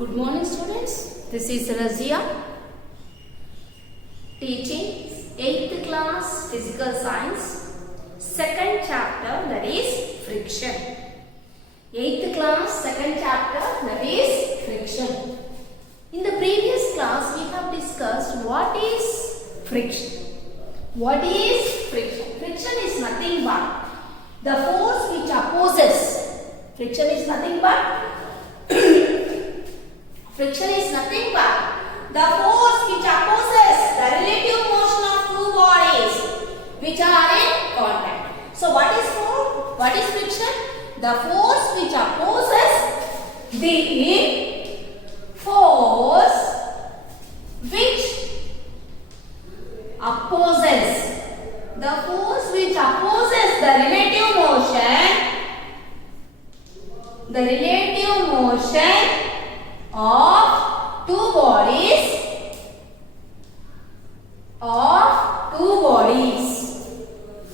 Good morning students, this is Rajiya teaching 8th class physical science 2nd chapter, that is friction. 8th class 2nd chapter, that is friction. In the previous class we have discussed what is friction. What is friction? Friction is nothing but the force which opposes. Friction is nothing but Friction is nothing but the force which opposes the relative motion of two bodies which are in contact. So what is force? What is friction? The force which opposes the force which opposes the force which opposes the relative motion of two bodies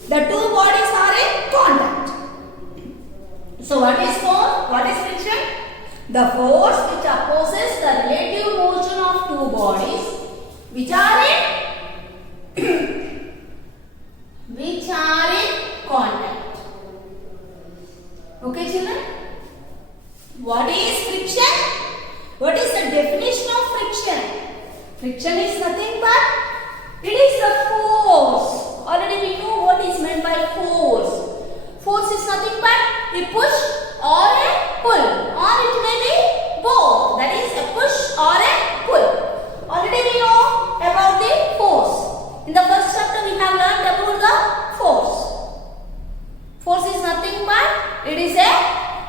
The two bodies are in contact. So what is force? What is friction? The force which opposes the relative motion of two bodies which are in contact. Okay children? What is friction? What is the definition of friction? Friction is nothing but it is the force. Already we know what is meant by force. Force is nothing but a push or a pull, or it may be both. That is a push or a pull. Already we know about the force. In the first chapter we have learned about the force. Force is nothing but it is a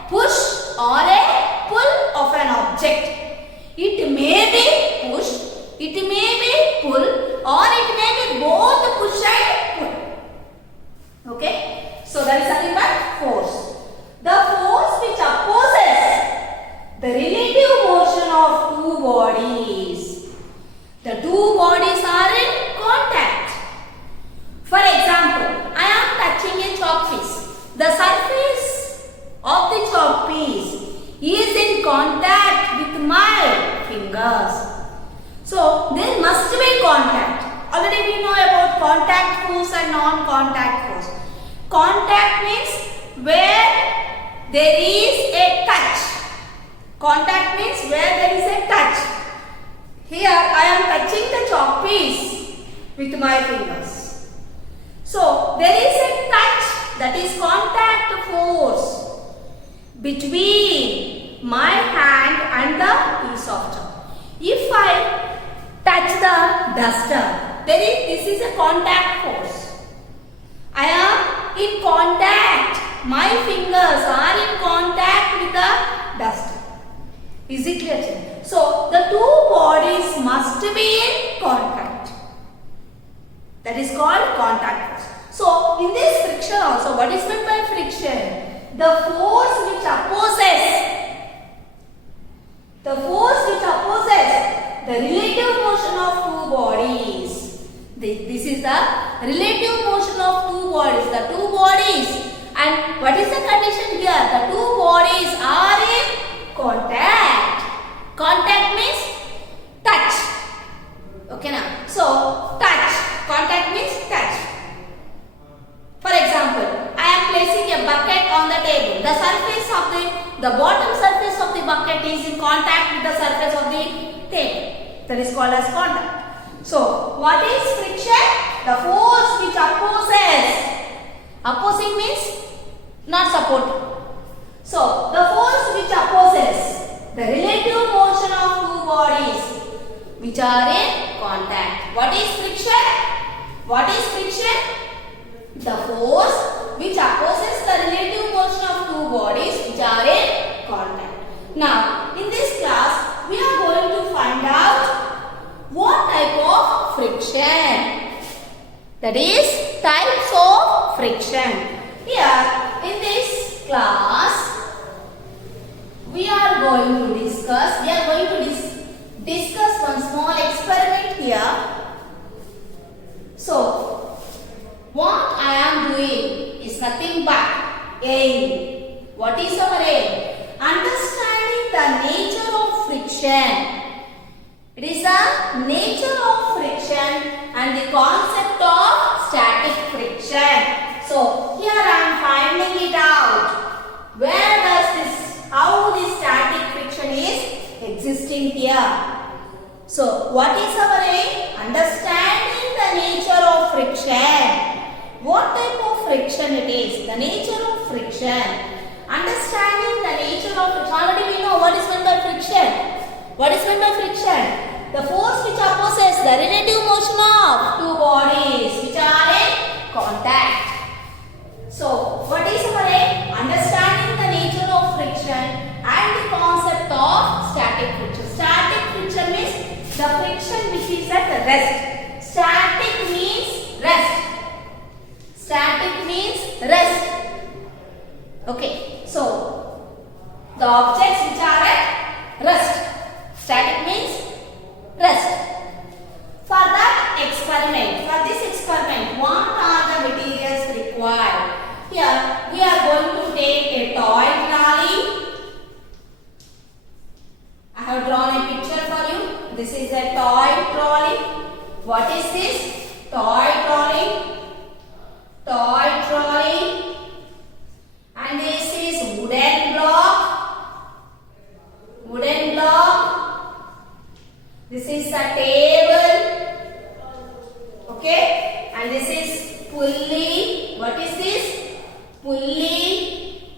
push or a pull of an object. It may be push, it may be pull, or it may be both push and pull. Okay? So that is nothing but force. The force which opposes the relative motion of two bodies. The two bodies are in contact. For example, I am touching a chalk piece. The surface of the chalk piece is in contact with my fingers. So there must be contact. Already we know about contact force and non-contact force. Contact means where there is a touch. Contact means where there is a touch. Here I am touching the chalk piece with my fingers. So there is a touch, that is contact force between my hand and the piece of chalk. If I touch the duster, this is a contact force. I am in contact. My fingers are in contact with the duster. Is it clear? So the two bodies must be in contact. That is called contact force. So in this friction also, what is meant by friction? The force which opposes the relative motion of two bodies. This is the relative motion of two bodies. The two bodies. And what is the condition here? The two bodies are in contact. Contact means touch. Okay now. So touch. Contact means touch. For example, I am placing a bucket on the table. The surface of the bottom surface of the bucket is in contact with the surface of the table. That is called as contact. So, what is friction? The force which opposes. Opposing means not supporting. So, the force which opposes the relative motion of two bodies which are in contact. What is friction? What is friction? The force which opposes the relative motion of two bodies which are in contact. Now, in this class, we are going to find out what type of friction. That is types of friction. Here, in this class, we are going to discuss one small experiment here. So, what I am doing is nothing but aim. What is our aim? Understanding the nature of friction friction. It is the nature of friction and the concept of static friction. So here I am finding it out. Where does this, how this static friction is existing here? So what is our aim? Understanding the nature of friction. What type of friction it is? The nature of friction. Understanding the nature of friction. Already we know what is meant by friction. What is meant by friction? The force which opposes the relative motion of two bodies which are in contact. So what is our aim? Understanding the nature of friction and the concept of static friction. Static friction means the friction which is at rest. Static means rest. Static means rest. Okay, so the objects which are at rest. Static means rest. For that experiment, for this experiment, what are the materials required? Here we are going to take a toy trolley. I have drawn a picture for you. This is a toy trolley. What is this? Toy trolley. Toy trolley. And this is wooden block. Wooden block. This is a table. Okay. And this is pulley. What is this? Pulley.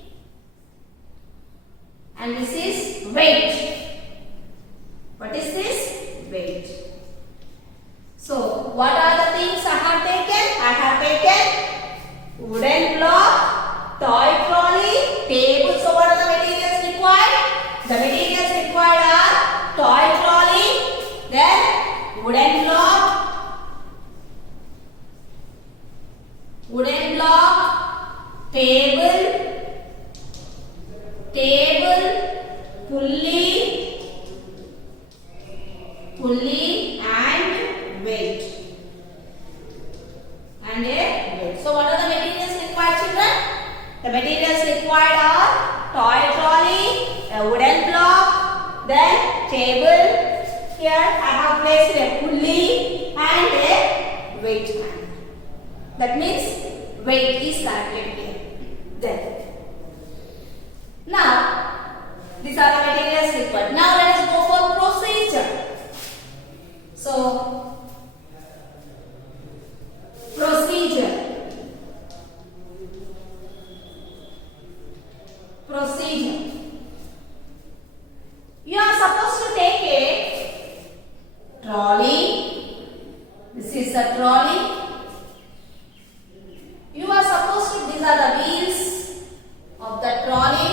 And this is weight. What is this? Weight. So, what are the things I have taken? I have taken wooden block, toy trolley, table. So, what are the materials required? The materials required are toy trolley, then wooden block, table, pulley and weight. So what are the materials required, children? The materials required are toy trolley, a wooden block, then table. Here I have placed a pulley and a weight. That means weight is calculated here. Then now these are the materials required. Now let us go for procedure. So procedure. You are supposed to take a trolley. This is the trolley. You are supposed to, these are the wheels of the trolley.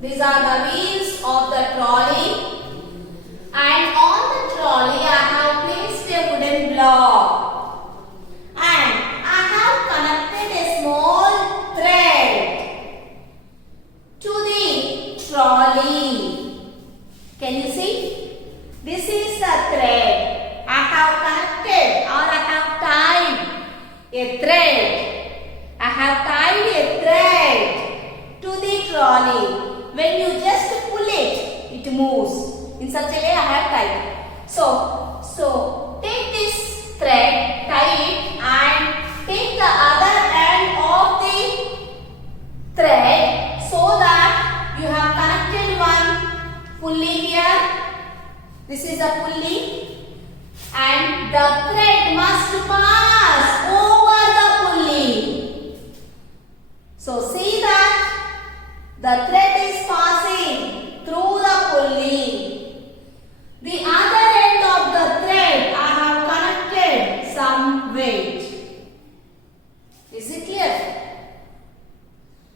These are the wheels of the trolley. And on the trolley I have placed a wooden block. And I have connected a small thread to the trolley. Can you see? This is the thread. I have connected or I have tied a thread. I have tied a thread to the trolley. When you just pull it, it moves. In such a way I have tied. So take this thread, tie it and take the other end of the thread so that you have connected one pulley here. This is a pulley and the thread must pass over the pulley. So see that the thread is passing through the pulley. The other end of the thread I have connected some weight. Is it clear?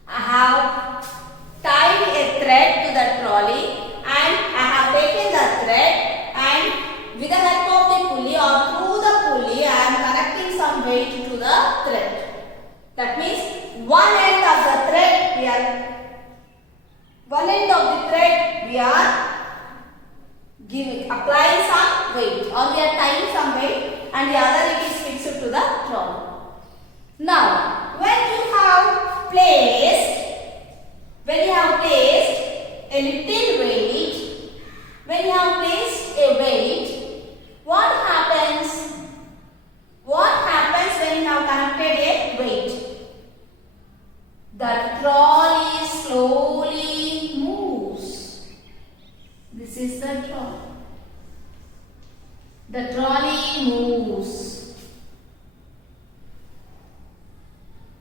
I have tied a thread to the trolley and I have taken the thread and with the help of the pulley or through the pulley I am connecting some weight to the thread. That means one end of the thread we are applying some weight or we are tying some weight and the other it is fixed to the trolley. Now when you have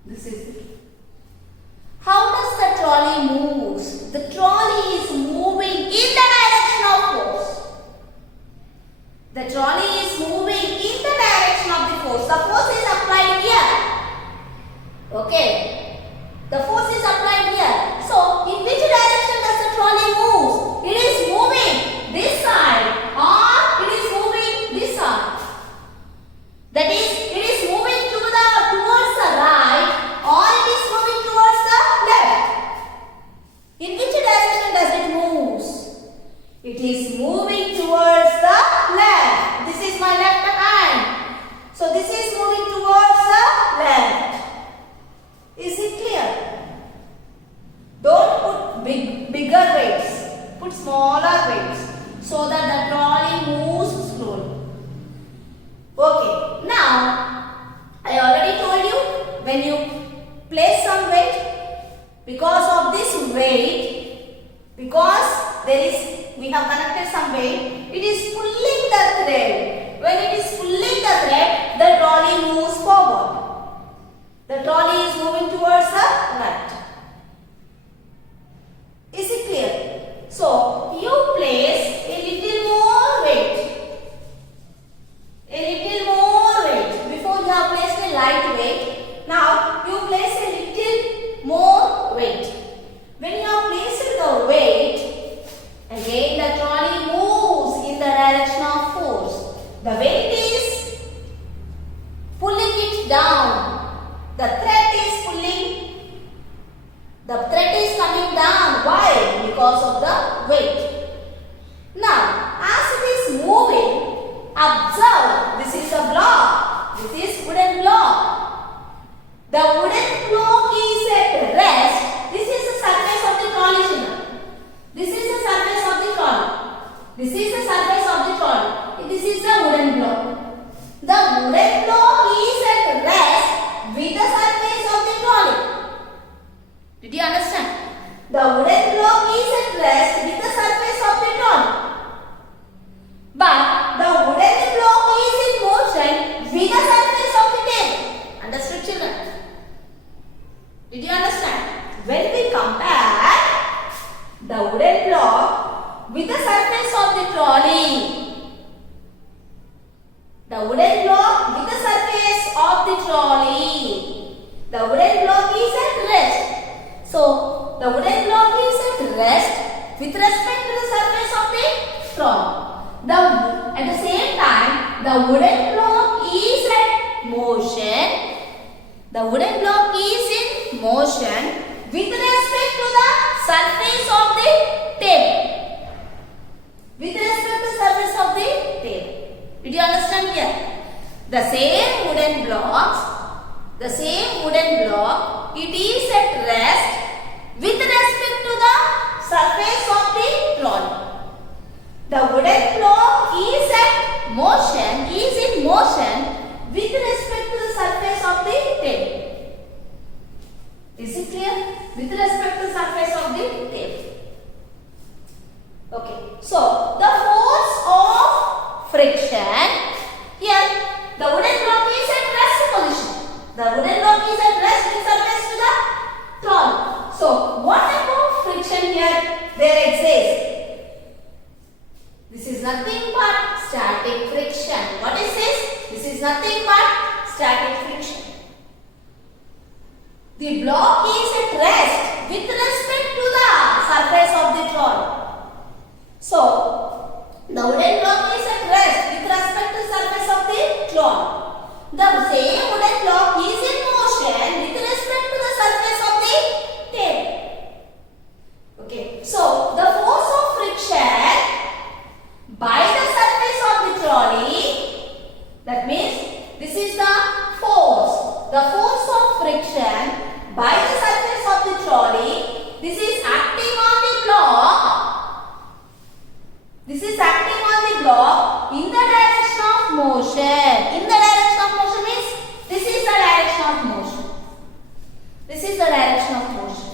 This is it. How does the trolley move? The trolley is moving in the direction of force. The trolley is moving in the direction of the force. The force is applied here. Okay. The force is applied here. So, in which direction does the trolley move? It is moving this side or it is moving this side. That is, it is moving towards the right or it is moving towards the left. In which direction does it move? It is moving towards the left. This is my left hand. So this is moving towards the left. Is it clear? Don't put bigger weights. Put smaller weights so that the trolley moves slowly. Okay. Now, I already told you when you place some weight, because of this weight, because we have connected some weight, it is pulling the thread. When it is pulling the thread, the trolley moves forward. The trolley is moving towards the right. Is it clear? So, you place a little more weight. A little more weight. Before you have placed a light weight, now you place a little more weight. When you have placed the weight, again the trolley moves in the direction of force. The weight is pulling it down. The thread is pulling. The thread is coming down. Why? Because of the weight. Now, as it is moving, observe, this is a block. This is wooden block. The wooden block is at rest. This is the surface of the trolley, children. This is the surface of the trolley. This is the surface of the trolley. This is the wooden block. The wooden block is at rest with the surface of the trolley. Did you understand? The wooden block is at rest with the surface of the trolley. But the wooden block is in motion with the surface of the table. Understood, children? Did you understand? When we compare the wooden block with the surface of the trolley, the wooden block with the surface of the trolley, the wooden block is at rest. So, the wooden block is at rest with respect to the surface of the trolley. At the same time, the wooden block is at motion. The wooden block is in motion with respect to the surface of the table. With respect to the surface of the table. Did you understand here? The same wooden block, it is at rest with respect to the surface of the trolley. The wooden block is in motion with respect to the surface of the table. Is it clear? With respect to the surface of the table. Okay. So, the force of friction, here the wooden block is at rest position. The wooden block is at rest with surface to the trolley. So, what type of friction here there exists? This is nothing but static friction. What is this? This is nothing but static friction. The block is at rest with respect to the surface of the trolley. So, the wooden block is at rest with respect to the surface of the trolley. The same wooden block is in motion with respect to the surface of the table. Okay. So, the force of friction by the surface of the trolley, that means this is the force. The force of friction by the surface of the trolley, this is acting on the block. This is acting on the block in the direction of motion. In the direction of motion means this is the direction of motion. This is the direction of motion.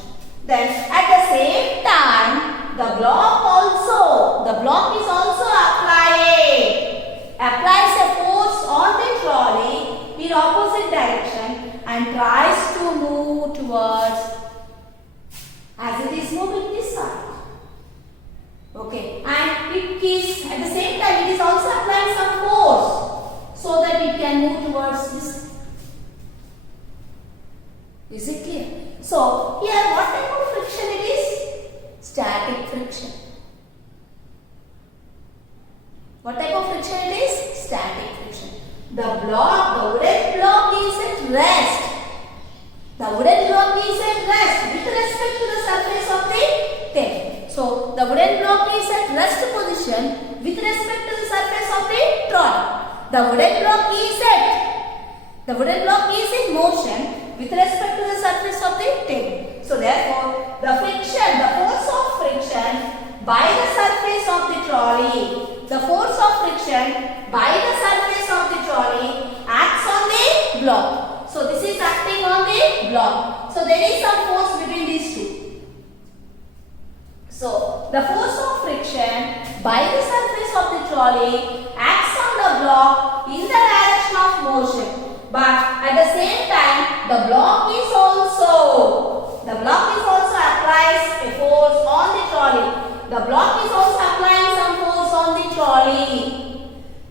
Then at the same time, the block is also applies a force on the trolley in opposite direction, and tries to move towards as it is moving this side. Okay, and it is at the same time it is also applying some force so that it can move towards this. Is it clear? So here what type of friction it is? Static friction. What type of friction it is? Static friction. The wooden block is at rest. The wooden block is at rest with respect to the surface of the table. So the wooden block is at rest position with respect to the surface of the trolley. The wooden block is in motion with respect to the surface of the table. So therefore, the force of friction by the surface of the trolley, acts on the block. So this is acting on the block. So there is some force between these two. So the force of friction by the surface of the trolley acts on the block in the direction of motion. But at the same time, the block is also applies a force on the trolley. The block is also applying some force on the trolley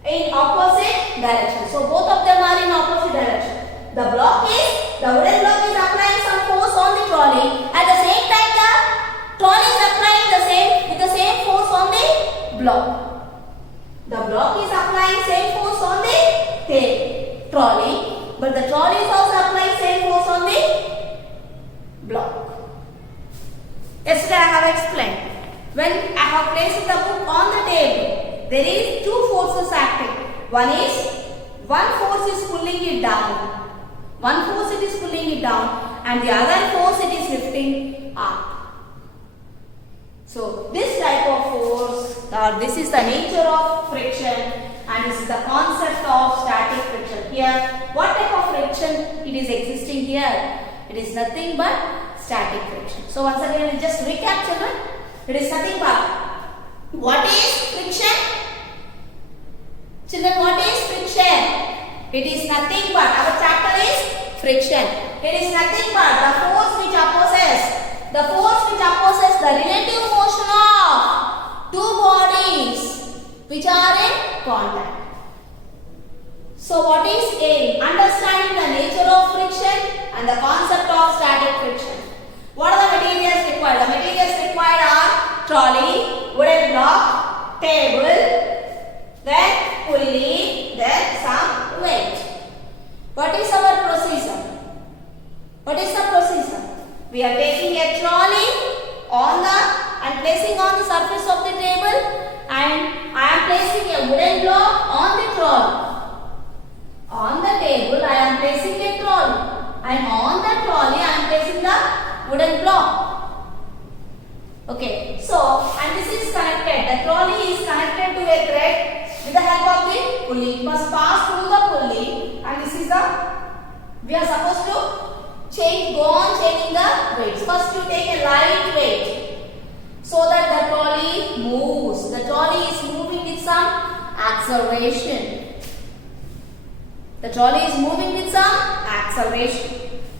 in opposite direction. So both of them are in opposite direction. The wooden block is applying some force on the trolley. At the same time, the trolley is applying the same force on the block. The block is applying same force on the trolley, but the trolley is also applying same force on the block. Yesterday I have explained. When I have placed the book on the table, there is two forces acting. One force is pulling it down. One force it is pulling it down, and the other force it is lifting up. So this type of force, this is the nature of friction, and this is the concept of static friction. Here, what type of friction it is existing here? It is nothing but static friction. So once again, we just recap, children. It is nothing but what is friction? Children, what is friction? It is nothing but, our chapter is friction. It is nothing but the force which opposes the relative motion of two bodies which are in contact. So what is aim? Understanding the nature of friction and the concept of static friction. What are the materials required? The materials required are trolley, wooden block, table, then pulley, then some weight. What is our procedure? We are taking a trolley and placing on the surface of the table, and I am placing a wooden block on the trolley. On the table I am placing a trolley, and on the trolley I am placing the wooden block. Okay, so and this is connected. The trolley is connected to a thread with the help of the pulley. It must pass through the pulley, and this is we are supposed to go on changing the weights. First you take a light weight so that the trolley moves. The trolley is moving with some acceleration.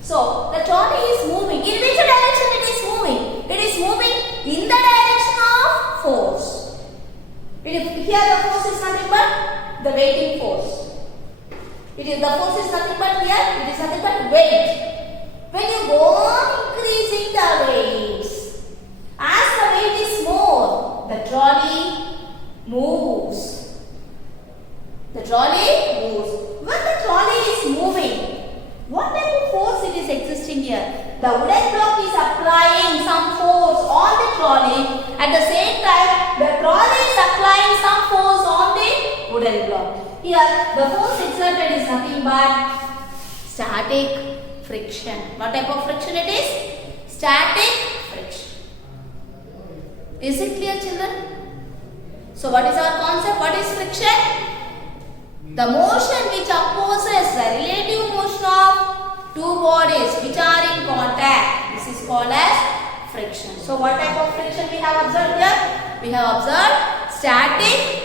So the trolley is moving. In which direction it is moving? It is moving in the direction of force. Here the force is nothing but the weighting force. The force is nothing but here, it is nothing but weight. When you go on increasing the weights, as the weight is more, the trolley moves. When the trolley is moving, what type of force it is existing here? The wooden block is applying some force on the trolley. At the same time, the trolley is applying some force on the wooden block. Here, the force exerted is nothing but static friction. What type of friction it is? Static friction. Is it clear, children? So what is our concept? What is friction? The motion which opposes the relative motion of two bodies which are in contact. This is called as friction. So what type of friction we have observed here? We have observed static